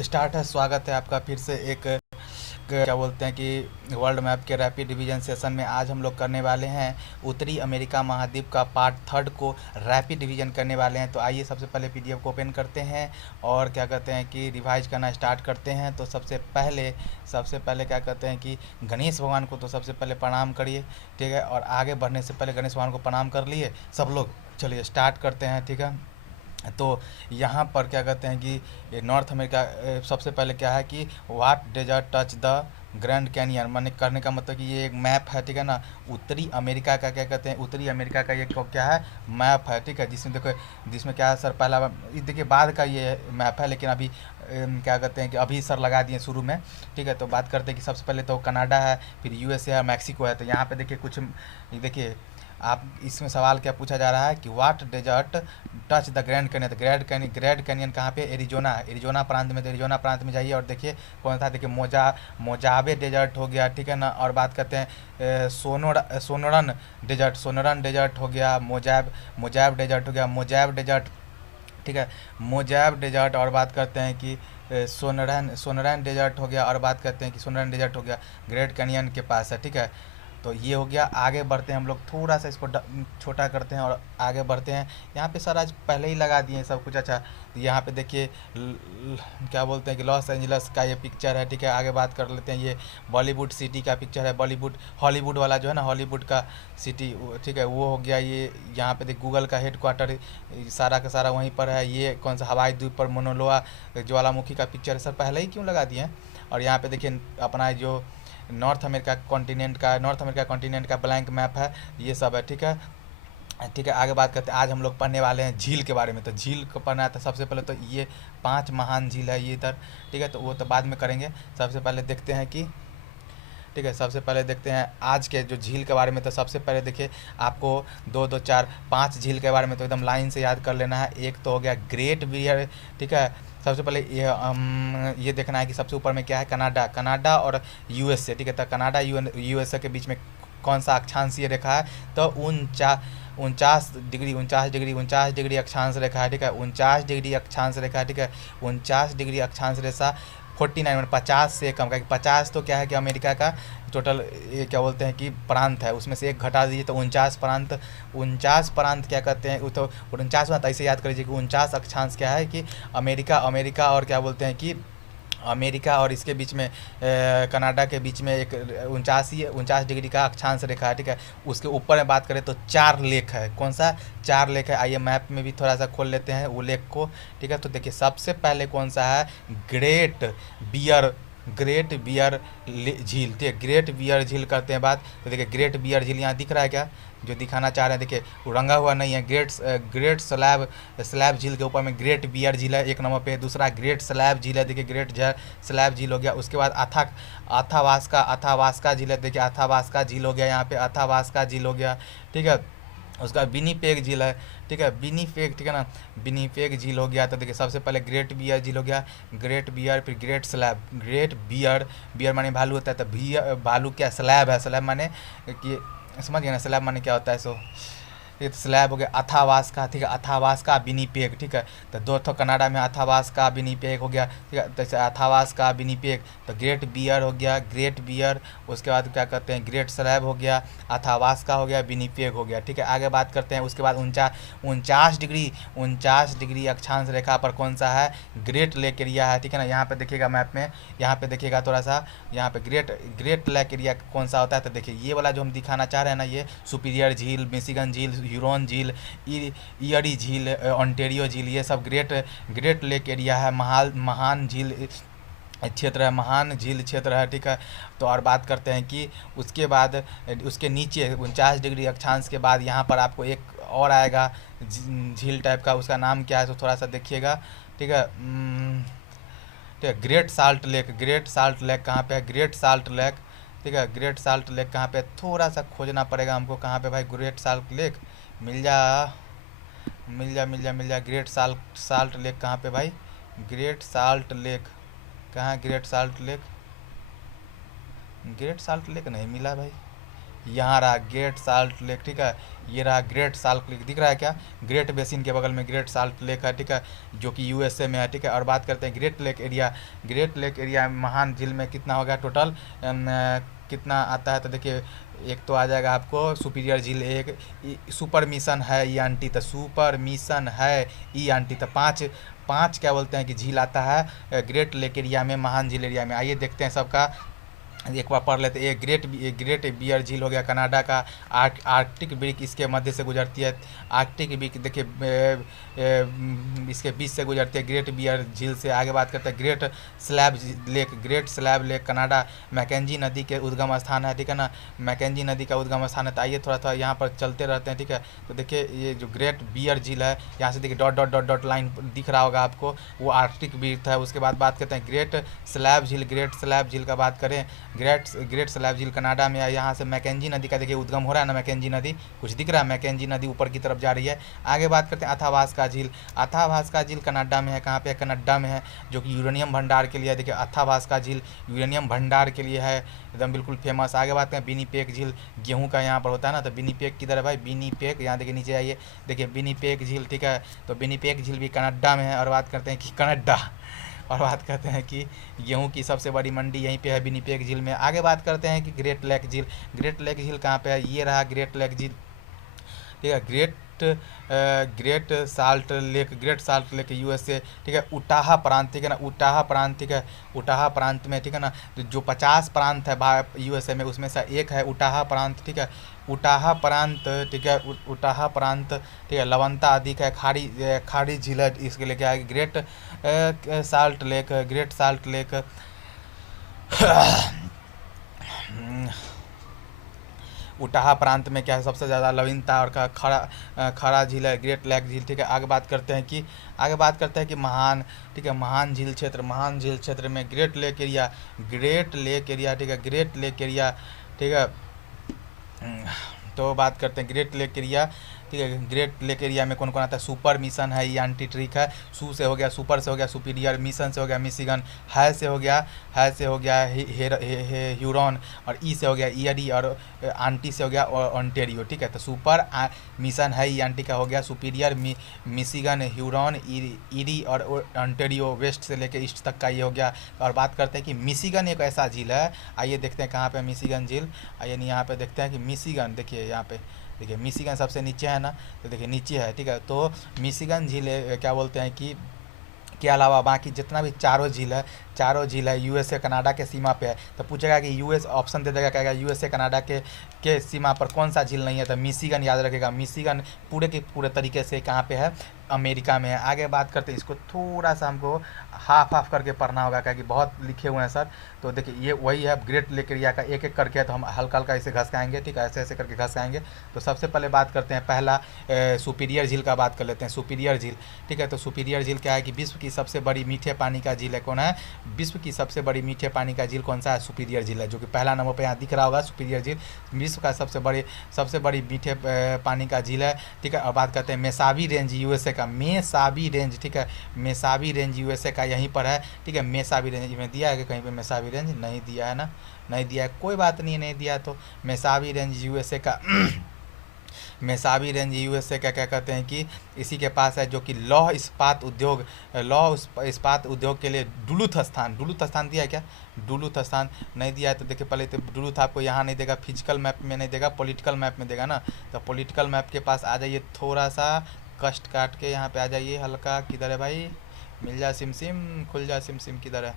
Start है। स्वागत है आपका फिर से एक क्या बोलते हैं कि वर्ल्ड मैप के रैपिड डिवीजन सेशन में। आज हम लोग करने वाले हैं उत्तरी अमेरिका महाद्वीप का पार्ट थर्ड को रैपिड डिवीजन करने वाले हैं। तो आइए सबसे पहले पीडीएफ को ओपन करते हैं और क्या कहते हैं कि रिवाइज करना स्टार्ट करते हैं। तो सबसे पहले क्या कहते हैं कि गणेश भगवान को तो सबसे पहले प्रणाम करिए, ठीक है। और आगे बढ़ने से पहले गणेश भगवान को प्रणाम कर लिए सब लोग। चलिए स्टार्ट करते हैं, ठीक है। तो यहाँ पर क्या कहते हैं कि ये नॉर्थ अमेरिका, सबसे पहले क्या है कि what desert touch the Grand Canyon, माने करने का मतलब कि ये एक मैप है, ठीक है ना। उत्तरी अमेरिका का क्या कहते हैं, उत्तरी अमेरिका का ये क्या है, मैप है, ठीक है। जिसमें देखो, जिसमें क्या है सर, पहला देखिए बाद का ये मैप है, लेकिन अभी क्या कहते हैं कि अभी सर लगा दिए शुरू में, ठीक है। तो बात करते हैं कि सबसे पहले तो कनाडा है, फिर यूएसए है, मैक्सिको है। तो यहाँ पे देखिए कुछ, ये देखिए आप, इसमें सवाल क्या पूछा जा रहा है कि what desert touch the Grand Canyon. Grand Canyon कहाँ पे, एरिजोना है, एरिजोना प्रांत में। तो एरिजोना प्रांत में जाइए और देखिए कौन सा, देखिए मोजावे डेजर्ट हो गया, ठीक है ना। और बात करते हैं सोनरन डेजर्ट हो गया, मोजैब डेजर्ट हो गया, मोजैब डेजर्ट, ठीक है, मोजैब डेजर्ट। और बात करते हैं कि सोनरन डेजर्ट हो गया। और बात करते हैं कि सोनरन डेजर्ट हो गया, ग्रेट कैनियन के पास है, ठीक है। तो ये हो गया। आगे बढ़ते हैं हम लोग, थोड़ा सा इसको छोटा करते हैं और आगे बढ़ते हैं। यहाँ पे सर आज पहले ही लगा दिए हैं सब कुछ। अच्छा, तो यहाँ पे देखिए क्या बोलते हैं कि लॉस एंजलस का ये पिक्चर है, ठीक है। आगे बात कर लेते हैं, ये बॉलीवुड सिटी का पिक्चर है, बॉलीवुड हॉलीवुड वाला जो है ना, हॉलीवुड का सिटी, ठीक है, वो हो गया ये। यहाँ पे देख गूगल का हेडक्वार्टर सारा का सारा वहीं पर है। ये कौन सा, हवाई द्वीप पर मोनोलोआ ज्वालामुखी का पिक्चर है। सर पहले ही क्यों लगा दिए हैं। और यहाँ पे देखिए अपना जो नॉर्थ अमेरिका कॉन्टिनेंट का ब्लैंक मैप है, ये सब है, ठीक है। ठीक है, आगे बात करते हैं। आज हम लोग पढ़ने वाले हैं झील के बारे में। तो झील को पढ़ना है तो सबसे पहले तो ये 5 महान झील है ये इधर, ठीक है। तो वो तो बाद में करेंगे। सबसे पहले देखते हैं कि, ठीक है, सबसे पहले देखते हैं आज के जो झील के बारे में। तो सबसे पहले देखिए आपको 2 2 4 5 झील के बारे में तो एकदम लाइन से याद कर लेना है। एक तो हो गया ग्रेट बियर, ठीक है। सबसे पहले ये देखना है कि सबसे ऊपर में क्या है, कनाडा और यूएसए, ठीक है। तो कनाडा यूएसए के बीच में कौन सा अक्षांशीय रेखा है, तो 49 डिग्री अक्षांश रेखा है, ठीक है। 49 डिग्री अक्षांश रेखा है, ठीक है। 49 डिग्री अक्षांश रेखा 49 50 से कम का, 50 तो क्या है कि अमेरिका का टोटल ये क्या बोलते हैं कि प्रांत है, उसमें से एक घटा दीजिए तो 49 प्रांत क्या कहते हैं। तो 49 ऐसे याद करिए कि 49 क्या है कि अमेरिका और क्या बोलते हैं कि अमेरिका और इसके बीच में कनाडा के बीच में एक 49 डिग्री का अक्षांश रेखा है, ठीक है। उसके ऊपर में बात करें तो 4 लेक है। कौन सा, 4 लेक है। आइए मैप में भी थोड़ा सा खोल लेते हैं वो लेक को, ठीक है। तो देखिए सबसे पहले कौन सा है, ग्रेट बियर ग्रेट बियर झील, ठीक है। ग्रेट बियर झील करते हैं बात। तो देखिए ग्रेट बियर झील यहाँ दिख रहा है क्या, जो दिखाना चाह रहे हैं, देखिए वो रंगा हुआ नहीं है। ग्रेट स्लैब झील के ऊपर में ग्रेट बियर झील है एक नंबर पे। दूसरा ग्रेट स्लैब झील है, देखिए स्लैब झील हो गया। उसके बाद अथावास्का झील है, देखिए अथावास्का झील हो गया, यहाँ पे अथावास्का झील हो गया, ठीक है। उसका विनीपेग झील है, ठीक है, विनीपेग, ठीक है ना, विनीपेग झील हो गया। तो देखिए सबसे पहले ग्रेट बियर झील हो गया, ग्रेट बियर, फिर ग्रेट स्लैब। ग्रेट बियर माने भालू होता है, तो भालू क्या, स्लैब है, स्लैब माने कि समझ गए ना, स्लैब माने क्या होता है। सो ये तो स्लैब हो गया। अथावास का, ठीक है, अथावास का विनीपेग, ठीक है। तो दो तो कनाडा में अथावास का विनीपेग हो गया, ठीक है। तो अथावास का विनीपेग, तो ग्रेट बियर हो गया, ग्रेट बियर। उसके बाद क्या कहते हैं, ग्रेट स्लैब हो गया, अथावास का हो गया, विनीपेग हो गया, ठीक है। आगे बात करते हैं। उसके बाद 49 डिग्री अक्षांश रेखा पर कौन सा है, ग्रेट लेक एरिया है, ठीक है ना। यहाँ पे देखिएगा मैप में, यहाँ पे देखिएगा थोड़ा सा, यहाँ पे ग्रेट लेक एरिया कौन सा होता है। तो देखिए ये वाला जो हम दिखाना चाह रहे हैं ना, ये सुपीरियर झील, मिशिगन झील, ह्यूरॉन झील, ईयरी झील, ओंटेरियो झील, ये सब ग्रेट लेक एरिया है, महान झील क्षेत्र है, महान झील क्षेत्र है, ठीक है। तो और बात करते हैं कि उसके बाद उसके नीचे 49 डिग्री अक्षांश के बाद यहाँ पर आपको एक और आएगा झील टाइप का, उसका नाम क्या है तो थोड़ा सा देखिएगा, ठीक है। ठीक है, ग्रेट साल्ट लेक कहाँ पे है, ग्रेट साल्ट लेक, ठीक है। ग्रेट साल्ट लेक कहाँ पे, थोड़ा सा खोजना पड़ेगा हमको, कहाँ पे भाई ग्रेट साल्ट लेक, मिल जा ग्रेट साल्ट लेक कहाँ पे भाई, ग्रेट साल्ट लेक कहाँ है, ग्रेट साल्ट लेक नहीं मिला भाई, यहाँ रहा ग्रेट साल्ट लेक, ठीक है। ये रहा ग्रेट साल्ट लेक, दिख रहा है क्या? ग्रेट बेसिन के बगल में ग्रेट साल्ट लेक है, ठीक है, जो कि यूएसए में है, ठीक है। और बात करते हैं great lake area. Great lake area महान झील में कितना हो गया टोटल, कितना आता है? तो देखिए, एक तो आ जाएगा आपको सुपीरियर झील, एक सुपर मिशन है ई आंटी, तो सुपर मिशन है ई आंटी, तो पाँच पाँच क्या बोलते हैं कि झील आता है ग्रेट लेक एरिया में, महान झील एरिया में। आइए देखते हैं सबका, एक बार पढ़ लेते हैं। एक ग्रेट बियर झील हो गया कनाडा का। आर्कटिक ब्रिक इसके मध्य से गुजरती है। आर्कटिक ब्रिक देखिए इसके बीच से गुजरती है ग्रेट बियर झील से। आगे बात करते हैं Great Slave Lake. Great Slave Lake Canada Mackenzie नदी के उद्गम स्थान है, ठीक है ना, मैकेंजी नदी का उद्गम स्थान है। तो आइए थोड़ा थोड़ा यहाँ पर चलते रहते हैं, ठीक है। तो देखिए ये जो ग्रेट बियर झील है, यहाँ से देखिए dot dot dot dot line दिख रहा होगा आपको, वो आर्कटिक ब्रिक है। उसके बाद बात करते हैं ग्रेट स्लैब झील। ग्रेट स्लैब झील का बात करें, ग्रेट स्लैब झील कनाडा में है। यहाँ से मैकेंजी नदी का देखिए उद्गम हो रहा है ना, मैकेंजी नदी कुछ दिख रहा है, मैकेंजी नदी ऊपर की तरफ जा रही है। आगे बात करते हैं अथावास्का झील। अथावास्का झील कनाडा में है, कहाँ पे है? कनाडा में है, जो कि यूरेनियम भंडार के लिए। देखिए अथावास्का झील यूरेनियम भंडार के लिए है, एकदम बिल्कुल फेमस। आगे बात करें विनिपेग झील, गेहूँ का यहाँ पर होता है ना, तो विनिपेग किधर है भाई? विनिपेग, यहाँ देखिए नीचे आइए, देखिए विनिपेग झील, ठीक है। तो विनिपेग झील भी कनाडा में है। और बात करते हैं कि कनाडा, और बात करते हैं कि गेहूं की सबसे बड़ी मंडी यहीं पे है विनिपेग झील में। आगे बात करते हैं कि ग्रेट लेक झील। ग्रेट लेक झील कहाँ पे है? ये रहा ग्रेट लेक झील, ठीक है। ग्रेट साल्ट लेक यूएसए, ठीक है। उटाहा प्रांत, ठीक है ना, उटाहा प्रांत, ठीक है। उटाहा प्रांत में, ठीक है ना, तो जो 50 प्रांत है यूएसए में, उसमें से एक है उटाहा प्रांत, ठीक है। उटाहा प्रांत, ठीक है, उटाहा प्रांत, ठीक है। लवणता अधिक है, खाड़ी झील है, इसके लिए क्या है? Great Salt Lake, Great Salt Lake Utah प्रांत में क्या है? सबसे ज़्यादा लवणता और खड़ा झील है, ग्रेट लेक झील, ठीक है। आगे बात करते हैं कि महान, ठीक है, महान झील क्षेत्र में ग्रेट लेक एरिया, ठीक है, ग्रेट लेक एरिया, ठीक है। तो बात करते हैं ग्रेट लेक एरिया, ठीक है। ग्रेट लेक एरिया में कौन कौन आता है? सुपर मिशन है, ये आंटी ट्रिक है। सू से हो गया, सुपर से हो गया सुपीरियर, मिशन से हो गया मिशिगन, है से हो गया ह्यूरॉन, और ई से हो गया ईयरी, और आंटी से हो गया ऑन्टेरियो, ठीक है। तो सुपर मिशन है, ये आंटी का हो गया सुपीरियर, मिशिगन, ह्यूरॉन, ईरी और ऑन्टेरियो, वेस्ट से लेके ईस्ट तक का ये हो गया। और बात करते हैं कि मिशिगन एक ऐसा झील है, आइए देखते हैं कहाँ पे मिशिगन झील। आइए नहीं, यहाँ पे देखते हैं कि मिशिगन, देखिए यहाँ पे देखिए मिशिगन सबसे नीचे है ना, तो देखिए नीचे है, ठीक है। तो मिशिगन झील क्या बोलते हैं कि के अलावा बाकी जितना भी चारों झील है यूएसए कनाडा के सीमा पे है। तो पूछेगा कि यूएस, ऑप्शन दे देगा, कहेगा यूएसए कनाडा के सीमा पर कौन सा झील नहीं है? तो मिशिगन याद रखेगा। मिशिगन पूरे के पूरे तरीके से कहाँ पे है? अमेरिका में है। आगे बात करते हैं, इसको थोड़ा सा हमको हाफ करके पढ़ना होगा, क्योंकि बहुत लिखे हुए हैं सर। तो देखिए ये वही है ग्रेट लेक एरिया का, एक एक करके, तो हम हल्का हल्का इसे घसकाएंगे, ठीक है, ऐसे करके घसकाएंगे। तो सबसे पहले बात करते हैं, पहला सुपीरियर झील का बात कर लेते हैं। सुपीरियर झील, ठीक है। तो सुपीरियर झील क्या है कि विश्व की सबसे बड़ी मीठे पानी का झील है। कौन है? विश्व की सबसे बड़ी मीठे पानी का झील कौन सा है? सुपीरियर झील है, जो कि पहला नंबर पर यहाँ दिख रहा होगा, सुपीरियर झील विश्व का सबसे बड़ी मीठे पानी का झील है, ठीक है। और बात करते हैं मेसाबी रेंज यूएसए का, मेसाबी रेंज, ठीक है, मेसाबी रेंज यूएसए का यहीं पर है, ठीक है। मेसाबी रेंज में दिया है कि कहीं पे मेसाबी रेंज नहीं दिया है ना, नहीं दिया है, कोई बात नहीं है, नहीं दिया तो मेसाबी रेंज यूएसए का मेसाबी रेंज यूएसए का क्या कहते हैं कि इसी के पास है, जो कि लौह इस्पात उद्योग के लिए डुलुथ स्थान दिया है क्या? डुलुथ स्थान नहीं दिया है। तो देखिए पहले तो डुलुथ आपको यहाँ नहीं देगा, फिजिकल मैप में नहीं देगा, पॉलिटिकल मैप में देगा ना। तो पॉलिटिकल मैप के पास आ जाइए, थोड़ा सा कष्ट काट के यहाँ पे आ जाइए, हल्का, किधर है भाई? मिल जा सिमसिम, खुल जा सिमसिम, किधर है?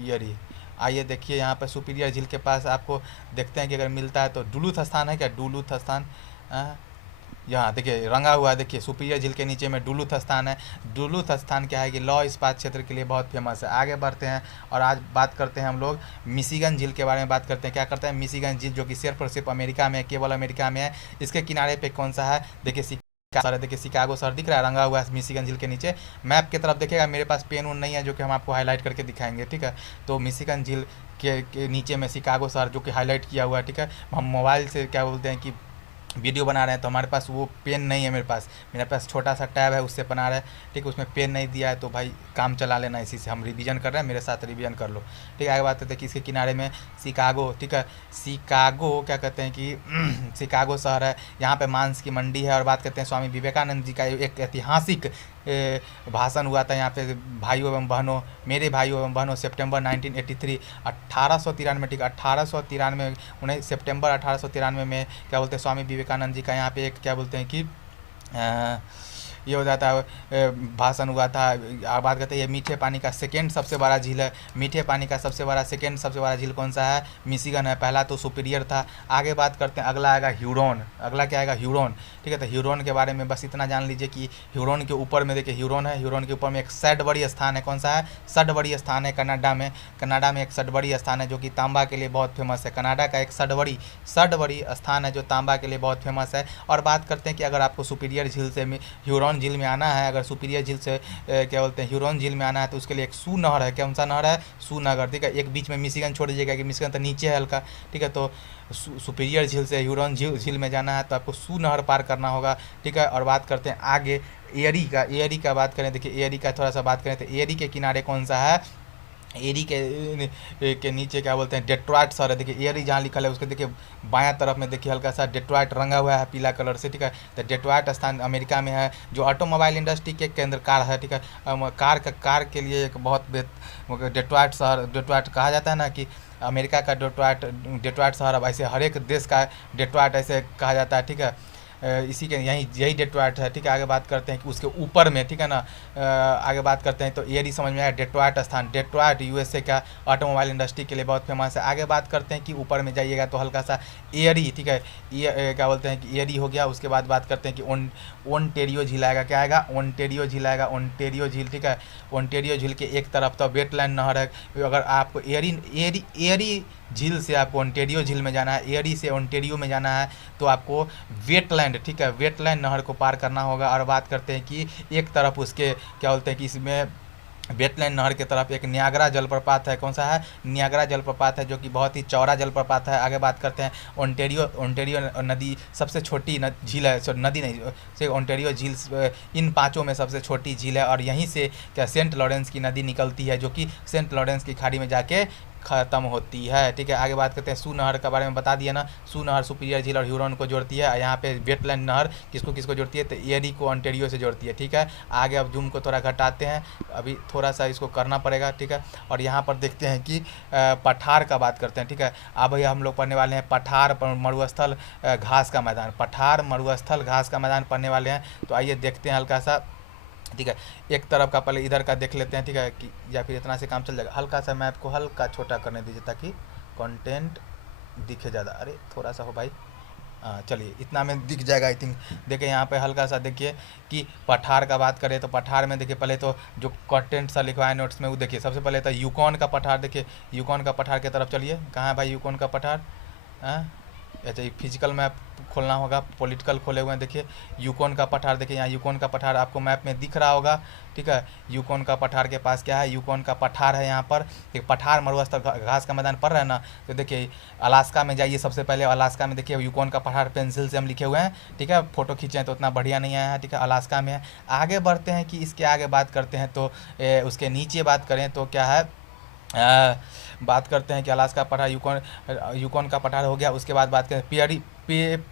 ईयरी। आइए देखिए यहाँ पर सुपीरियर झील के पास आपको देखते हैं कि अगर मिलता है तो डुलुथ स्थान है क्या? डुलुथ स्थान यहाँ देखिए रंगा हुआ है, देखिए सुपीरियर झील के नीचे में डुलुथ स्थान है। डुलुथ स्थान क्या है कि लौह इस्पात क्षेत्र के लिए बहुत फेमस है। आगे बढ़ते हैं और आज बात करते हैं हम लोग मिशिगन झील के बारे में बात करते हैं। क्या करते हैं? मिशिगन झील, जो कि सिर्फ और सिर्फ अमेरिका में, केवल अमेरिका में है। इसके किनारे पे कौन सा है? देखिए सर, देखिए शिकागो शहर दिख रहा है, रंगा हुआ है मिशिगन झील के नीचे। मैप की तरफ देखिएगा, मेरे पास पेन उन नहीं है जो कि हम आपको हाईलाइट करके दिखाएंगे, ठीक है। तो मिशिगन झील के नीचे में शिकागो शहर जो कि हाईलाइट किया हुआ है, ठीक है। हम मोबाइल से क्या बोलते हैं कि वीडियो बना रहे हैं तो हमारे पास वो पेन नहीं है, मेरे पास छोटा सा टैब है उससे बना रहे हैं, ठीक है। उसमें पेन नहीं दिया है तो भाई काम चला लेना, इसी से हम रिवीजन कर रहे हैं, मेरे साथ रिवीजन कर लो, ठीक है। आगे बात करते हैं कि इसके किनारे में शिकागो, ठीक है, शिकागो क्या कहते हैं कि शिकागो शहर है, यहाँ पे मांस की मंडी है। और बात करते हैं स्वामी विवेकानंद जी का एक ऐतिहासिक भाषण हुआ था यहाँ पे, भाइयों एवं बहनों, मेरे भाइयों एवं बहनों, सितंबर 1983, 1893, ठीक, 1893, 19 सितंबर 1893 में क्या बोलते हैं स्वामी विवेकानंद जी का यहाँ पे एक क्या बोलते हैं कि ये हो जाता है भाषण हुआ था। बात करते हैं ये मीठे पानी का सेकेंड सबसे बड़ा झील है, मीठे पानी का सेकेंड सबसे बड़ा झील कौन सा है? मिशिगन है, पहला तो सुपीरियर था। आगे बात करते हैं, अगला आएगा ह्यूरोन, अगला क्या आएगा? ह्यूरोन, ठीक है। तो ह्यूरोन के बारे में बस इतना जान लीजिए कि ह्यूरोन के ऊपर में देखिए ह्यूरोन है, ह्यूरोन के ऊपर में एक सडबरी स्थान है, कौन सा है? सडबरी स्थान है कनाडा में, कनाडा में एक सडबरी स्थान है जो कि तांबा के लिए बहुत फेमस है, कनाडा का एक सडबरी स्थान है जो तांबा के लिए बहुत फेमस है। और बात करते हैं कि अगर आपको सुपीरियर झील से ह्यूरोन झील में आना है, अगर सुपीरियर झील से क्या बोलते हैं ह्यूरोन झील में आना है तो उसके लिए एक सू नहर है, कौन सा नहर है? सू नहर, ठीक है। एक बीच में मिशिगन छोड़ दीजिएगा कि मिशिगन तो नीचे है हल्का, ठीक है। तो सुपीरियर झील से ह्यूरोन झील में जाना है तो आपको सू नहर पार करना होगा, ठीक है। और बात करते हैं आगे एरी का, एरी का बात करें, देखिए एरी का थोड़ा सा बात करें तो एरी के किनारे कौन सा है? एरी के नीचे क्या बोलते हैं? डेट्रॉइट शहर है। देखिए एरी जहाँ लिखा है उसके देखिए बायां तरफ में देखिए हल्का सा डेट्रॉइट रंगा हुआ है पीला कलर से, ठीक है। तो डेट्रॉइट स्थान अमेरिका में है जो ऑटोमोबाइल इंडस्ट्री के केंद्र कार है, ठीक है। कार के लिए एक बहुत डेट्रॉइट शहर, डेट्रॉइट कहा जाता है ना कि अमेरिका का डेट्रॉइट शहर, अब ऐसे हर एक देश का डेट्रॉइट ऐसे कहा जाता है, ठीक है। इसी के यही डेट्रॉइट है, ठीक है। आगे बात करते हैं कि उसके ऊपर में, ठीक है ना, आगे बात करते हैं तो एरी समझ में आया, डेट्रॉइट स्थान, डेट्रॉइट यूएसए का ऑटोमोबाइल इंडस्ट्री के लिए बहुत फेमस है। आगे बात करते हैं कि ऊपर में जाइएगा तो हल्का सा एरी, ठीक है, ये क्या बोलते हैं कि एरी हो गया। उसके बाद बात करते हैं कि ओंटेरियो झील आएगा, क्या आएगा? ओंटेरियो झील आएगा, ओंटेरियो झील, ठीक है। ओंटेरियो झील के एक तरफ तो वेटलैंड नहर है, अगर आपको एरी झील से आपको ओंटेरियो झील में जाना है, एरी से ओंटेरियो में जाना है तो आपको वेटलैंड, ठीक है, वेटलैंड नहर को पार करना होगा। और बात करते हैं कि एक तरफ उसके क्या बोलते हैं कि इसमें वेटलैंड नहर की तरफ एक नियाग्रा जलप्रपात है, कौन सा है? नियाग्रा जलप्रपात है जो कि बहुत ही चौड़ा जलप्रपात है। आगे बात करते हैं ओंटेरियो नदी सबसे छोटी झील है, नदी नहीं से ओंटेरियो झील इन पांचों में सबसे छोटी झील है। और यहीं से क्या सेंट लॉरेंस की नदी निकलती है जो कि सेंट लॉरेंस की खाड़ी में जाके ख़त्म होती है, ठीक है। आगे बात करते हैं सू नहर के बारे में बता दिया ना, सू नहर सुपीरियर झील और ह्यूरोन को जोड़ती है। यहाँ पे वेटलैंड नहर किसको किसको जोड़ती है? तो एरी को ओंटेरियो से जोड़ती है, ठीक है। आगे अब जूम को थोड़ा घटाते हैं, अभी थोड़ा सा इसको करना पड़ेगा, ठीक है। और यहाँ पर देखते हैं कि पठार का बात करते हैं, ठीक है। अब हम लोग पढ़ने वाले हैं पठार मरुस्थल घास का मैदान, पठार मरुस्थल घास का मैदान पढ़ने वाले हैं। तो आइए देखते हैं हल्का सा, ठीक है। एक तरफ का पहले इधर का देख लेते हैं, ठीक है, कि या फिर इतना से काम चल जाएगा। हल्का सा मैप को हल्का छोटा करने दीजिए ताकि कंटेंट दिखे ज़्यादा, अरे थोड़ा सा हो भाई, चलिए इतना में दिख जाएगा आई थिंक। देखिए यहाँ पे हल्का सा देखिए कि पठार का बात करें तो पठार में देखिए पहले तो जो कंटेंट सा लिखवा है नोट्स में वो देखिए, सबसे पहले तो यूकॉन का पठार, देखिए यूकॉन का पठार की तरफ चलिए। कहाँ है भाई यूकॉन का पठार? अच्छा, ये फिजिकल मैप खोलना होगा, पॉलिटिकल खोले हुए हैं, देखिए यूकॉन का पठार, देखिए यहाँ यूकॉन का पठार आपको मैप में दिख रहा होगा, ठीक है। यूकॉन का पठार के पास क्या है? यूकॉन का पठार है यहाँ पर, एक पठार मरुस्थल घास का मैदान पड़ रहा है ना। तो देखिए अलास्का में जाइए, सबसे पहले अलास्का में देखिए यूकॉन का पठार पेंसिल से हम लिखे हुए हैं, ठीक है। फोटो खींचे हैं तो उतना बढ़िया नहीं आया है, ठीक है, अलास्का में है। आगे बढ़ते हैं कि इसके आगे बात करते हैं तो उसके नीचे बात करें तो क्या है, बात करते हैं कि अलास्का पठार यूकॉन का पठार हो गया। उसके बाद बात करें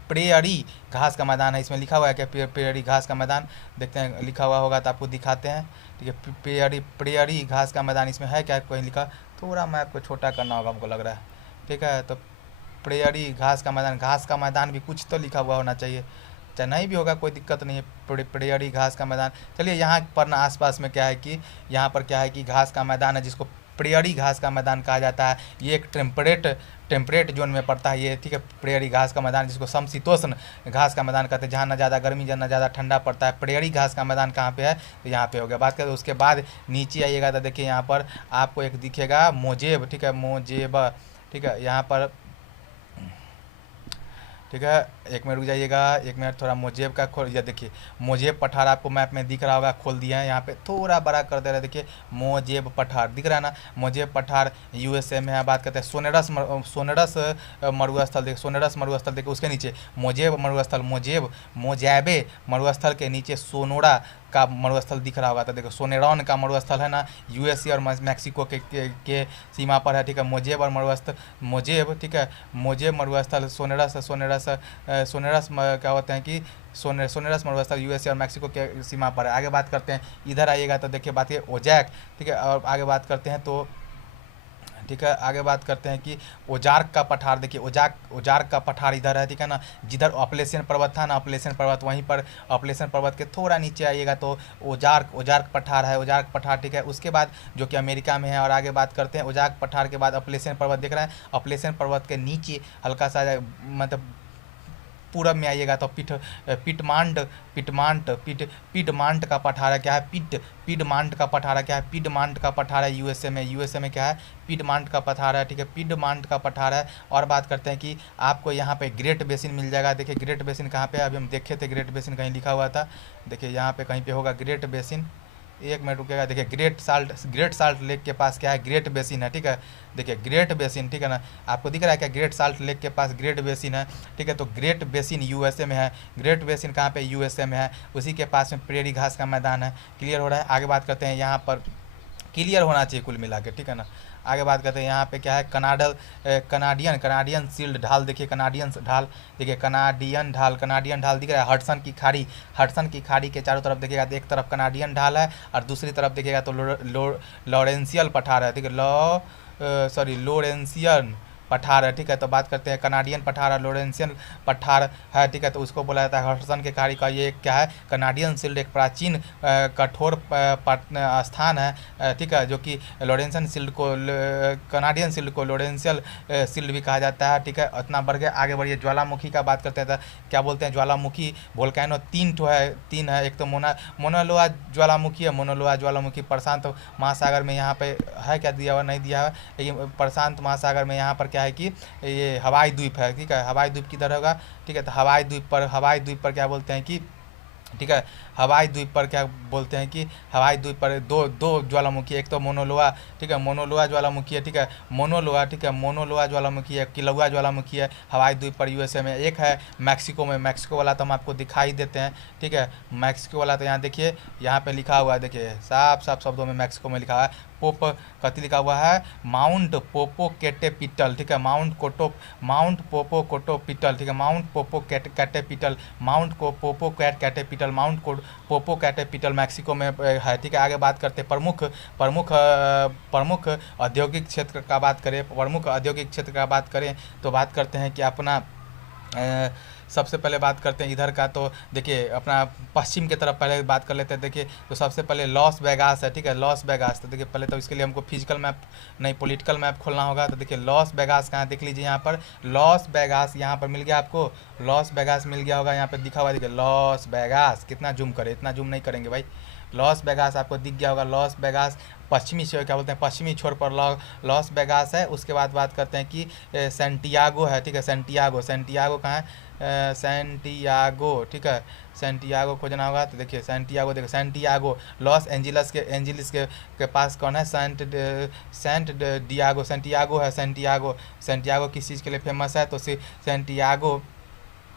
प्रेयरी घास का मैदान है, इसमें लिखा हुआ है क्या? प्रेयरी घास का मैदान, देखते हैं लिखा हुआ होगा तो आपको दिखाते हैं, ठीक है। प्रेयरी घास का मैदान इसमें है क्या कहीं लिखा? थोड़ा मैप को छोटा करना होगा हमको लग रहा है, ठीक है। तो प्रेयरी घास का मैदान भी कुछ तो लिखा हुआ होना चाहिए, चाहे नहीं भी होगा कोई दिक्कत नहीं है। प्रेयरी घास का मैदान, चलिए यहाँ पर ना आसपास में क्या है कि यहाँ पर क्या है कि घास का मैदान है जिसको प्रेयरी घास का मैदान कहा जाता है। ये एक टेम्परेट जोन में पड़ता है ये, ठीक है। प्रेयरी घास का मैदान जिसको समशीतोष्ण घास का मैदान कहते हैं, जहाँ ना ज़्यादा गर्मी ना ज़्यादा ठंडा पड़ता है। प्रेयरी घास का मैदान कहाँ पे है? तो यहाँ पे हो गया। बात करें उसके बाद नीचे आइएगा तो देखिए यहाँ पर आपको एक दिखेगा मोजेब, ठीक है, मोजेब, ठीक है। यहाँ पर ठीक है, एक मिनट रुक जाइएगा, एक मिनट, थोड़ा मोजेब का खोल, ये देखिए मोजेब पठार आपको मैप में दिख रहा होगा, खोल दिया है, यहाँ पे थोड़ा बड़ा कर दे रहा है, देखिए मोजेब पठार दिख रहा है ना, मोजेब पठार यूएसए में है। बात करते हैं सोनेरस मरुस्थल, देखिए सोनेरस मरुस्थल, देखिए उसके नीचे मोजेब मरुस्थल, मोजैबे मरुस्थल के नीचे सोनोरा का मरुस्थल दिख रहा होगा। तो देखो सोनेरॉन का मरुस्थल है ना, यूएसए और मैक्सिको के सीमा पर है, ठीक है। मोजेब और मरुस्थल, मोजेब, ठीक है, मोजेब मरुस्थल, सोनेरस क्या होते हैं कि सोनेरस मरुस्थल यूएसए और मैक्सिको के सीमा पर है। आगे बात करते हैं, इधर आइएगा तो देखिए बात है ओजैक, ठीक है। और आगे बात करते हैं तो ठीक है, आगे बात करते हैं कि ओजार्क का पठार, देखिए ओजार्क का पठार इधर है, ठीक है ना। जिधर ऑपलेशन पर्वत था ना, ऑपलेशन पर्वत, वहीं पर ऑपलेशन पर्वत के थोड़ा नीचे आइएगा तो ओजार्क पठार है, ओजार्क पठार, ठीक है। उसके बाद जो कि अमेरिका में है। और आगे बात करते हैं ओजार्क पठार के बाद ऑपलेशन पर्वत दिख रहा है, ऑपलेशन पर्वत के नीचे हल्का सा मतलब पूरब में आइएगा तो पिडमांट का पठार है, क्या है, पिडमांट का पठार है, क्या है, पिडमांट का पठार है यूएसए में क्या है, पिडमांट का पठार है, ठीक है, पिडमांट का पठार है। और बात करते हैं कि आपको यहाँ पे ग्रेट बेसिन मिल जाएगा। देखिए ग्रेट बेसिन कहाँ पे है, अभी हम देखे थे ग्रेट बेसिन कहीं लिखा हुआ था, देखिए यहाँ पे कहीं पे होगा ग्रेट बेसिन, एक मिनट रुकेगा, देखिए ग्रेट साल्ट लेक के पास क्या है, ग्रेट बेसिन है, ठीक है। देखिए ग्रेट बेसिन, ठीक है ना, आपको दिख रहा है क्या, ग्रेट साल्ट लेक के पास ग्रेट बेसिन है, ठीक है। तो ग्रेट बेसिन यूएसए में है, ग्रेट बेसिन कहाँ पे, यूएसए में है, उसी के पास में प्रेरी घास का मैदान है। क्लियर हो रहा है। आगे बात करते हैं, यहाँ पर क्लियर होना चाहिए कुल मिला के, ठीक है ना। आगे बात करते हैं, यहाँ पे क्या है, कनाडियन शील्ड ढाल, देखिए कनाडियन ढाल, देखिए कनाडियन ढाल दिख रहा है। हडसन की खाड़ी के चारों तरफ देखिएगा तो एक तरफ कनाडियन ढाल है और दूसरी तरफ देखिएगा तो लॉरेंशियल पठार है, ठीक है, लोरेंशियन पठार है, ठीक है। तो बात करते हैं कनाडियन पठार और लोरेंशियन पठार है, ठीक है। तो उसको बोला जाता है हडसन के खाड़ी का ये क्या है, कनाडियन शील्ड, एक प्राचीन कठोर स्थान है, ठीक है, जो कि कनाडियन शील्ड को लोरेंशियल शील्ड भी कहा जाता है, ठीक है। इतना बढ़ गया, आगे बढ़िए। ज्वालामुखी का बात करते हैं तो क्या बोलते हैं, ज्वालामुखी वोल्केनो तीन है, एक तो मोनालोआ ज्वालामुखी प्रशांत महासागर में, यहाँ पे है क्या दिया हुआ, नहीं दिया हुआ, लेकिन प्रशांत महासागर में यहाँ पर क्या है कि ये हवाई द्वीप है, ठीक है। हवाई द्वीप किधर होगा, ठीक है। तो हवाई द्वीप पर क्या बोलते हैं कि, ठीक है, हवाई द्वीप पर क्या बोलते हैं कि हवाई द्वीप पर दो ज्वालामुखी, एक तो मोनोलोआ, ठीक है, मोनोलोआ ज्वालामुखी है, ठीक है, मोनोलोआ ज्वालामुखी है, किलौआ ज्वालामुखी है हवाई द्वीप पर यूएसए में। एक है मैक्सिको में, मैक्सिको वाला तो हम आपको दिखाई देते हैं, ठीक है। मैक्सिको वाला तो यहाँ देखिए, यहाँ पे लिखा हुआ है, देखिए साफ शब्दों में मैक्सिको में लिखा है, कथी लिखा हुआ है, माउंट पोपोकेटेपिटल, ठीक है, माउंट पोपोकेटेपिटल, ठीक है, माउंट पोपोकेटेपिटल मैक्सिको में है, ठीक है। आगे बात करते हैं प्रमुख औद्योगिक क्षेत्र का बात करें, तो बात करते हैं कि अपना सबसे पहले बात करते हैं इधर का, तो देखिए अपना पश्चिम की तरफ पहले बात कर लेते हैं। देखिए तो सबसे पहले लॉस वेगास है, ठीक है, लॉस वेगास। तो देखिए पहले तो इसके लिए हमको फिजिकल मैप नहीं पॉलिटिकल मैप खोलना होगा। तो देखिए लॉस वेगास कहाँ, देख लीजिए यहाँ पर लॉस वेगास, यहाँ पर मिल गया आपको, लॉस वेगास मिल गया होगा, यहाँ पर दिखा हुआ, देखिए लॉस वेगास। कितना जूम करें, इतना जूम नहीं करेंगे भाई। लॉस वेगास आपको दिख गया होगा, लॉस वेगास पश्चिमी क्या बोलते हैं, पश्चिमी छोर पर लॉस वेगास है। उसके बाद बात करते हैं कि सेंटियागो है, ठीक है, सेंटियागो कहाँ है, सेंटियागो, ठीक है, सेंटियागो खोजना होगा। तो देखिए सेंटियागो लॉस एंजिल्स के पास कौन है, सेंटियागो है। सेंटियागो किस चीज़ के लिए फेमस है, तो सेंटियागो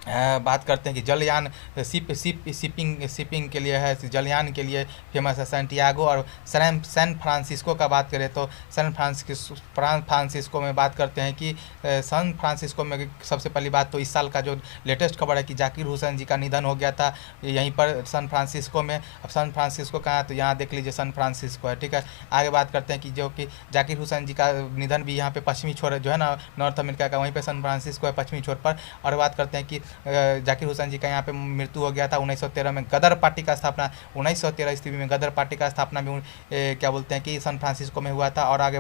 बात करते हैं कि जलयान शिपिंग के लिए है, जलयान के लिए फेमस है सेंटियागो। और सैन फ्रांसिस्को का बात करें तो सैन फ्रांसिस्को में बात करते हैं कि सैन फ्रांसिस्को में सबसे पहली बात तो इस साल का जो लेटेस्ट खबर है कि जाकिर हुसैन जी का निधन हो गया था यहीं पर सैन फ्रांसिस्को में। अब सैन फ्रांसिस्को कहाँ है, तो यहाँ देख लीजिए सैन फ्रांसिस्को है, ठीक है। आगे बात करते हैं कि जो कि जाकिर हुसैन जी का निधन भी यहाँ पे पश्चिमी छोर जो है ना, नॉर्थ अमेरिका का, वहीं पे सैन फ्रांसिस्को है पश्चिमी छोर पर। और बात करते हैं कि जाकिर हुसैन जी का यहाँ पे मृत्यु हो गया था 1913 में। गदर पार्टी का स्थापना 1913 ईस्वी में गदर पार्टी का स्थापना भी क्या बोलते हैं कि सैन फ्रांसिस्को में हुआ था। और आगे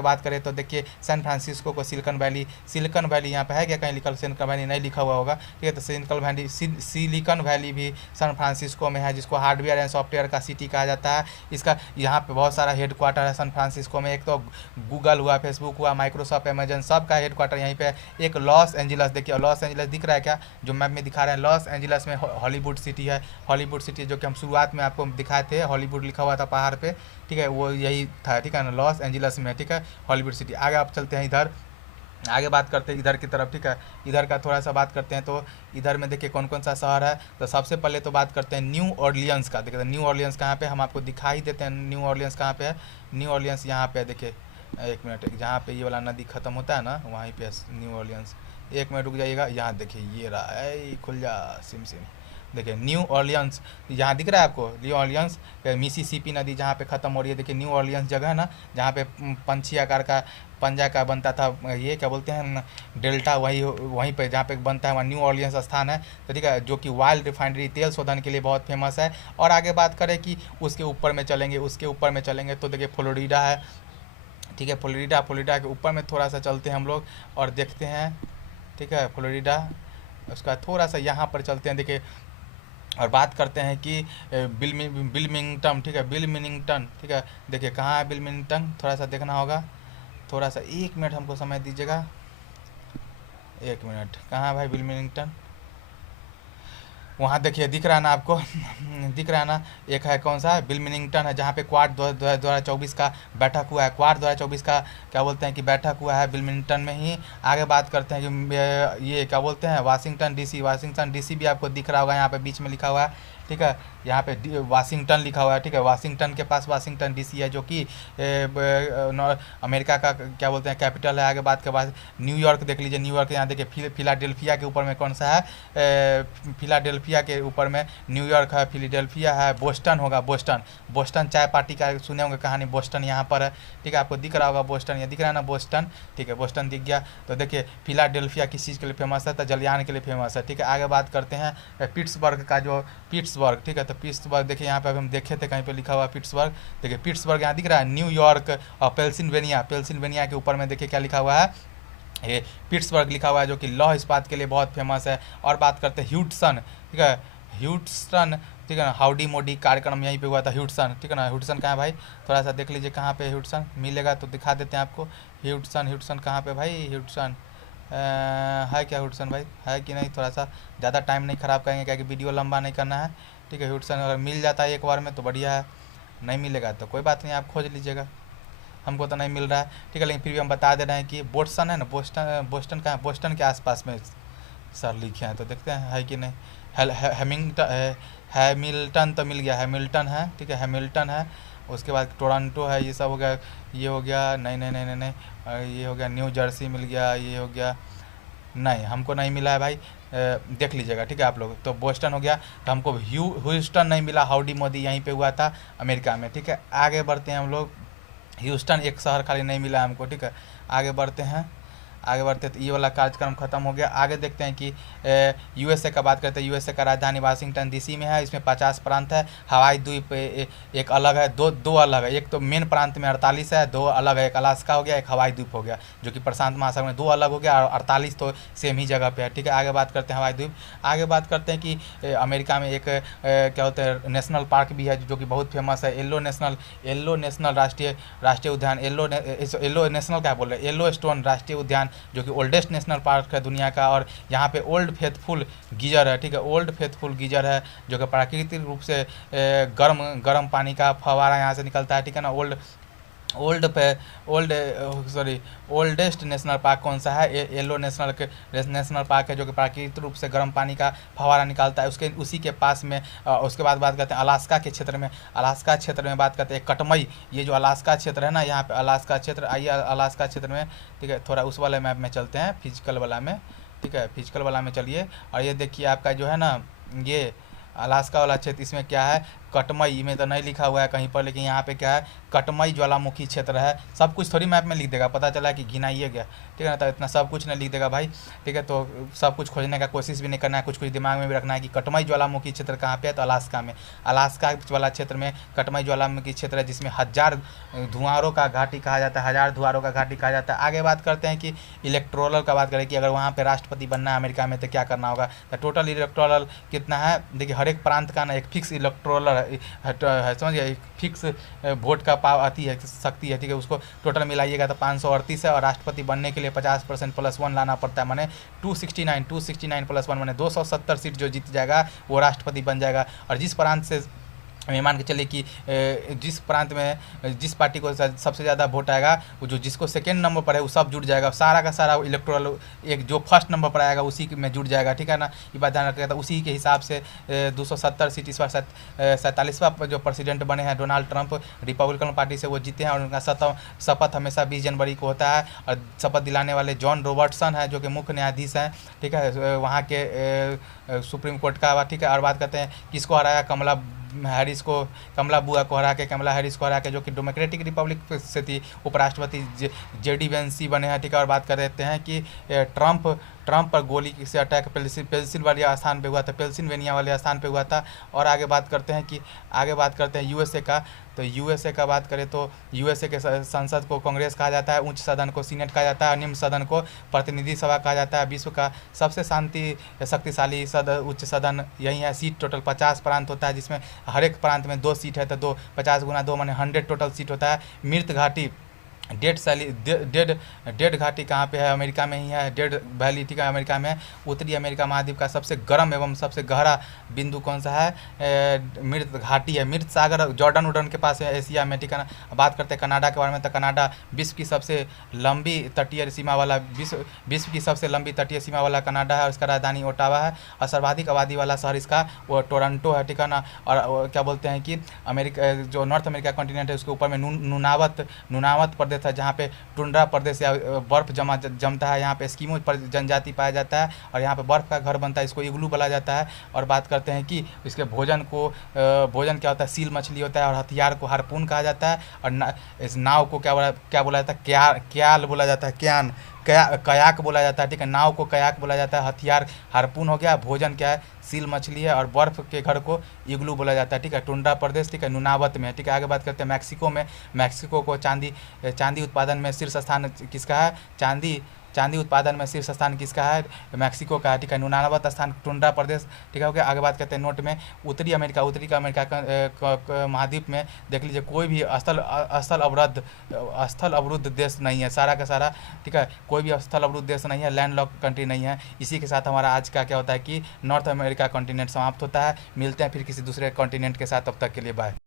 बात करें तो देखिए सैन फ्रांसिस्को को सिलिकन वैली यहाँ पे है क्या कहीं लिखा? सिलिकन वैली नहीं लिखा हुआ होगा, ठीक है। तो सिलिकन वैली भी सैन फ्रांसिस्को में है, जिसको हार्डवेयर एंड सॉफ्टवेयर का सिटी कहा जाता है। इसका यहाँ पे बहुत सारा हेडक्वार्टर है सैन फ्रांसिस्को में। एक तो गूगल हुआ, फेसबुक हुआ, माइक्रोसॉफ्ट, अमेजन, सब का हेडक्वार्टर यहीं पे है। एक लॉस एंजलस, देखिए लॉस एंजलस दिख रहा है क्या जो मैप में दिखा रहे हैं? लॉस एंजलस में हॉलीवुड सिटी है। हॉलीवुड सिटी जो कि हम शुरुआत में आपको दिखाए थे, हॉलीवुड लिखा हुआ था पहाड़ पे, ठीक है, वो यही था, ठीक है ना, लॉस एंजलस में, ठीक है, हॉलीवुड सिटी। आगे आप चलते हैं इधर, आगे बात करते हैं इधर की तरफ, ठीक है। इधर का थोड़ा सा बात करते हैं। तो इधर में देखिए कौन कौन सा शहर है। तो सबसे पहले तो बात करते हैं न्यू ऑरलियंस का। देखिए न्यू ऑरलियंस कहाँ पे, हम आपको दिखाई देते हैं। न्यू ऑरलियंस कहाँ पे है? न्यू ऑरलियंस यहाँ पे है, देखिए एक मिनट, जहाँ पे ये वाला नदी खत्म होता है ना, वहीं पे न्यू ऑरलियंस। एक मिनट रुक जाइएगा, यहाँ देखिए ये रहा है, खुल जा सिम सिम। देखिए न्यू ऑरलियंस यहाँ दिख रहा है आपको, न्यू ऑरलियंस मिसिसिपी नदी जहाँ पे ख़त्म हो रही है। देखिए न्यू ऑरलियंस जगह है ना, जहाँ पे पंछी आकार का पंजा का बनता था, ये क्या बोलते हैं डेल्टा, वहीं पे जहाँ पे बनता है वहाँ न्यू ऑरलियंस स्थान है। तो ठीक है, जो कि ऑयल रिफाइनरी, तेल शोधन के लिए बहुत फेमस है। और आगे बात करें कि उसके ऊपर में चलेंगे तो देखिए फ्लोरिडा है, ठीक है। फ्लोरिडा के ऊपर में थोड़ा सा चलते हैं हम लोग और देखते हैं, ठीक है, फ्लोरिडा, उसका थोड़ा सा यहाँ पर चलते हैं, देखिए, और बात करते हैं कि बिलमिंगटन, ठीक है, बिलमिंगटन, ठीक है। देखिए कहाँ है बिलमिंगटन, थोड़ा सा देखना होगा, थोड़ा सा 1 मिनट हमको समय दीजिएगा, 1 मिनट। कहाँ है भाई बिलमिंगटन? वहाँ देखिए दिख रहा है ना आपको दिख रहा है ना, एक है कौन सा, बिलमिंगटन है, जहाँ पे क्वाड 2024 का बैठक हुआ है। क्वाड 2024 का क्या बोलते हैं कि बैठक हुआ है बिलमिंगटन में ही। आगे बात करते हैं कि ये क्या बोलते हैं वाशिंगटन डीसी भी आपको दिख रहा होगा, यहाँ पे बीच में लिखा हुआ है, ठीक है। यहाँ पे वाशिंगटन लिखा हुआ है, ठीक है। वाशिंगटन के पास वाशिंगटन डीसी है, जो कि अमेरिका का क्या बोलते हैं कैपिटल है। आगे बात के बाद न्यूयॉर्क देख लीजिए, न्यूयॉर्क यहाँ देखिए फिलाडेल्फिया के ऊपर में कौन सा है, फिलाडेल्फिया के ऊपर में न्यूयॉर्क है, फिलाडेल्फिया है, बोस्टन होगा, बोस्टन चाय पार्टी का सुने होंगे कहानी, बोस्टन यहाँ पर है, ठीक है। आपको दिख रहा होगा बोस्टन, ये दिख रहा है ना बोस्टन, ठीक है, बोस्टन दिख गया। तो देखिए फिलाडेल्फिया किस चीज़ के लिए फेमस है? तो जलयान के लिए फेमस है, ठीक है। आगे बात करते हैं पिट्सबर्ग का, जो पिट्सबर्ग, ठीक है। तो पिट्सबर्ग देखिए यहाँ पे अभी हम देखे थे कहीं पे लिखा हुआ पिट्सबर्ग, देखिए पिट्सबर्ग यहाँ दिख रहा है। न्यूयॉर्क और पेंसिल्वेनिया के ऊपर में देखिए क्या लिखा हुआ है, ये पिट्सबर्ग लिखा हुआ है, जो कि लौह इस्पात के लिए बहुत फेमस है। और बात करते हैं ह्यूस्टन, ठीक है, ह्यूस्टन, ठीक है ना, हाउडी मोडी कार्यक्रम यहीं पे हुआ था, ह्यूस्टन, ठीक है ना। ह्यूस्टन कहाँ है भाई, थोड़ा सा देख लीजिए कहाँ पे ह्यूस्टन मिलेगा तो दिखा देते हैं आपको। ह्यूस्टन कहाँ पे भाई, ह्यूस्टन है क्या ह्यूस्टन भाई, है कि नहीं? थोड़ा सा ज़्यादा टाइम नहीं ख़राब करेंगे, क्या कि वीडियो लंबा नहीं करना है, ठीक है। ह्यूस्टन अगर मिल जाता है एक बार में तो बढ़िया है, नहीं मिलेगा तो कोई बात नहीं, आप खोज लीजिएगा, हमको तो नहीं मिल रहा है, ठीक है। लेकिन फिर भी हम बता दे रहे हैं कि बोस्टन है ना, बोस्टन का, बोस्टन के आसपास में सर लिखे हैं, तो देखते हैं है कि नहीं। हैमिल्टन तो मिल गया, हैमिल्टन है, ठीक है, हैमिल्टन है। उसके बाद टोरंटो है, ये सब हो गया, ये हो गया, नहीं, ये हो गया, न्यू जर्सी मिल गया, ये हो गया, नहीं हमको नहीं मिला है भाई, देख लीजिएगा, ठीक है आप लोग। तो बोस्टन हो गया, तो हमको ह्यूस्टन नहीं मिला, हाउडी मोदी यहीं पे हुआ था अमेरिका में, ठीक है। आगे बढ़ते हैं हम लोग, ह्यूस्टन एक शहर खाली नहीं मिला हमको, ठीक है। आगे बढ़ते हैं तो ये वाला कार्यक्रम खत्म हो गया। आगे देखते हैं कि यूएसए का बात करते हैं। यूएसए का राजधानी वाशिंगटन डीसी में है, इसमें 50 प्रांत है। हवाई द्वीप एक अलग है, दो अलग है, एक तो मेन प्रांत में 48 है, 2 अलग है, एक अलास्का हो गया, एक हवाई द्वीप हो गया, जो कि प्रशांत महासागर में 2 अलग हो गया, और 48 तो सेम ही जगह पे है, ठीक है। आगे बात करते हैं हवाई द्वीप। आगे बात करते हैं कि अमेरिका में एक क्या होता है नेशनल पार्क भी है, जो कि बहुत फेमस है, येलो नेशनल राष्ट्रीय उद्यान, येलो नेशनल क्या बोल रहे हैं, येलो स्टोन राष्ट्रीय उद्यान, जो कि ओल्डेस्ट नेशनल पार्क है दुनिया का। और यहाँ पे ओल्ड फेथफुल गीजर है, ठीक है, ओल्ड फेथफुल गीजर है, जो कि प्राकृतिक रूप से गर्म पानी का फव्वारा यहाँ से निकलता है, ठीक है ना। ओल्डेस्ट नेशनल पार्क कौन सा है? येलो नेशनल पार्क है, जो कि प्राकृतिक रूप से गर्म पानी का फव्वारा निकालता है। उसी के पास में उसके बाद बात करते हैं अलास्का क्षेत्र में बात करते हैं कटमई, ये जो अलास्का क्षेत्र है ना, यहाँ पे अलास्का क्षेत्र, आइए अलास्का क्षेत्र में, ठीक है। थोड़ा उस वाले मैप में चलते हैं, फिजिकल वाला में, ठीक है, फिजिकल वाला में चलिए। और ये देखिए आपका जो है ना, ये अलास्का वाला क्षेत्र, इसमें क्या है, कटमई में तो नहीं लिखा हुआ है कहीं पर, लेकिन यहाँ पे क्या है, कटमई ज्वालामुखी क्षेत्र है। सब कुछ थोड़ी मैप में लिख देगा, पता चला कि गिनाइए गया, ठीक है ना, तो इतना सब कुछ नहीं लिख देगा भाई, ठीक है। तो सब कुछ खोजने का कोशिश भी नहीं करना है, कुछ कुछ दिमाग में भी रखना है कि कटमई ज्वालामुखी क्षेत्र कहाँ पे है, तो अलास्का में, अलास्का वाला क्षेत्र में कटमई ज्वालामुखी क्षेत्र है, जिसमें 1000 धुआरों का घाटी कहा जाता है, 1000 धुआरों का घाटी कहा जाता है। आगे बात करते हैं कि इलेक्टोरल का बात करें कि अगर वहाँ पे राष्ट्रपति बनना है अमेरिका में तो क्या करना होगा। तो टोटल इलेक्टोरल कितना है, देखिए हर एक प्रांत का ना एक फिक्स इलेक्टोरल है, समझिए, एक फिक्स वोट का पाव आती है, शक्ति है, ठीक है। उसको टोटल मिलाइएगा तो 538 है, और राष्ट्रपति बनने के लिए 50% +1 लाना पड़ता है, माने 269 +1 माने 270 सीट जो जीत जाएगा वो राष्ट्रपति बन जाएगा। और जिस प्रांत से मैं मान के चलिए कि जिस प्रांत में जिस पार्टी को सबसे ज़्यादा वोट आएगा, वो जो जिसको सेकेंड नंबर पर है वो सब जुड़ जाएगा, सारा का सारा इलेक्टोरल एक जो फर्स्ट नंबर पर आएगा उसी में जुड़ जाएगा, ठीक है ना। ये बात ध्यान रखिएगा। तो उसी के हिसाब से 270 सीट इस बार 47वां जो प्रेसिडेंट बने हैं डोनाल्ड ट्रंप, रिपब्लिकन पार्टी से वो जीते हैं, और उनका शपथ हमेशा 20 जनवरी को होता है। और शपथ दिलाने वाले जॉन रॉबर्टसन है जो कि मुख्य न्यायाधीश हैं, ठीक है, वहाँ के सुप्रीम कोर्ट का, ठीक है। और बात करते हैं किसको हराया, कमला बुआ को हरा के, कमला हैरिस को हरा के, जो कि डेमोक्रेटिक रिपब्लिक से थी, उपराष्ट्रपति जेडी वेंसी बने हैं, ठीक है। और बात कर देते हैं कि ट्रंप पर गोली से अटैक पेंसिल्वेनिया स्थान पे हुआ था, पेंसिल्वेनिया वाले स्थान पे हुआ था। और आगे बात करते हैं यूएसए का। तो यूएसए का बात करें तो यूएसए के संसद को कांग्रेस कहा जाता है, उच्च सदन को सीनेट कहा जाता है, निम्न सदन को प्रतिनिधि सभा कहा जाता है। विश्व का सबसे शक्तिशाली उच्च सदन यही है। सीट टोटल 50 प्रांत होता है, जिसमें हर एक प्रांत में 2 सीट है, तो 50 × 2 माने 100 टोटल सीट होता है। मृत घाटी डेड घाटी कहाँ पे है, अमेरिका में ही है, डेड वैली, ठीक है, अमेरिका में। उत्तरी अमेरिका महाद्वीप का सबसे गर्म एवं सबसे गहरा बिंदु कौन सा है, मृत घाटी है। मृत सागर जॉर्डन के पास है, एशिया में, ठीक है ना। बात करते हैं कनाडा के बारे में, तो कनाडा विश्व की सबसे लंबी तटीय सीमा वाला विश्व की सबसे लंबी तटीय सीमा वाला कनाडा है, और इसका राजधानी ओटावा है। और सर्वाधिक आबादी वाला शहर इसका वो टोरंटो है, ठीक है ना। और क्या बोलते हैं कि अमेरिका जो नॉर्थ अमेरिका कॉन्टिनेंट है उसके ऊपर में नूनावत प्रदेश है, जहाँ पे टुंड्रा प्रदेश या बर्फ जमता है, यहाँ पे एस्किमो पर जनजाति पाया जाता है, और यहाँ पे बर्फ का घर बनता है, इसको इग्लू बोला जाता है। और बात करते हैं कि इसके भोजन क्या होता है, सील मछली होता है, और हथियार को हारपून कहा जाता है। और इस नाव को क्या बोला जाता है, क्याल बोला जाता है, कयाक बोला जाता है, ठीक है। नाव को कयाक बोला जाता है, हथियार हारपून हो गया, भोजन क्या है, सील मछली है, और बर्फ के घर को इग्लू बोला जाता है, ठीक है। टुंड्रा प्रदेश, ठीक है, नूनावत में, ठीक है। आगे बात करते हैं मैक्सिको को चांदी उत्पादन में शीर्ष स्थान किसका है, चांदी उत्पादन में शीर्ष स्थान किसका है, मैक्सिको का है, ठीक है। नूनावत स्थान टुंड्रा प्रदेश, ठीक है, हो गया। आगे बात करते हैं नोट में उत्तरी अमेरिका महाद्वीप में देख लीजिए कोई भी स्थल अवरुद्ध देश नहीं है, सारा का सारा, ठीक है, कोई भी स्थल अवरुद्ध देश नहीं है, लैंड लॉक कंट्री नहीं है। इसी के साथ हमारा आज का क्या होता है कि नॉर्थ अमेरिका कॉन्टिनेंट समाप्त होता है। मिलते हैं फिर किसी दूसरे कॉन्टिनेंट के साथ, तब तक के लिए बाय।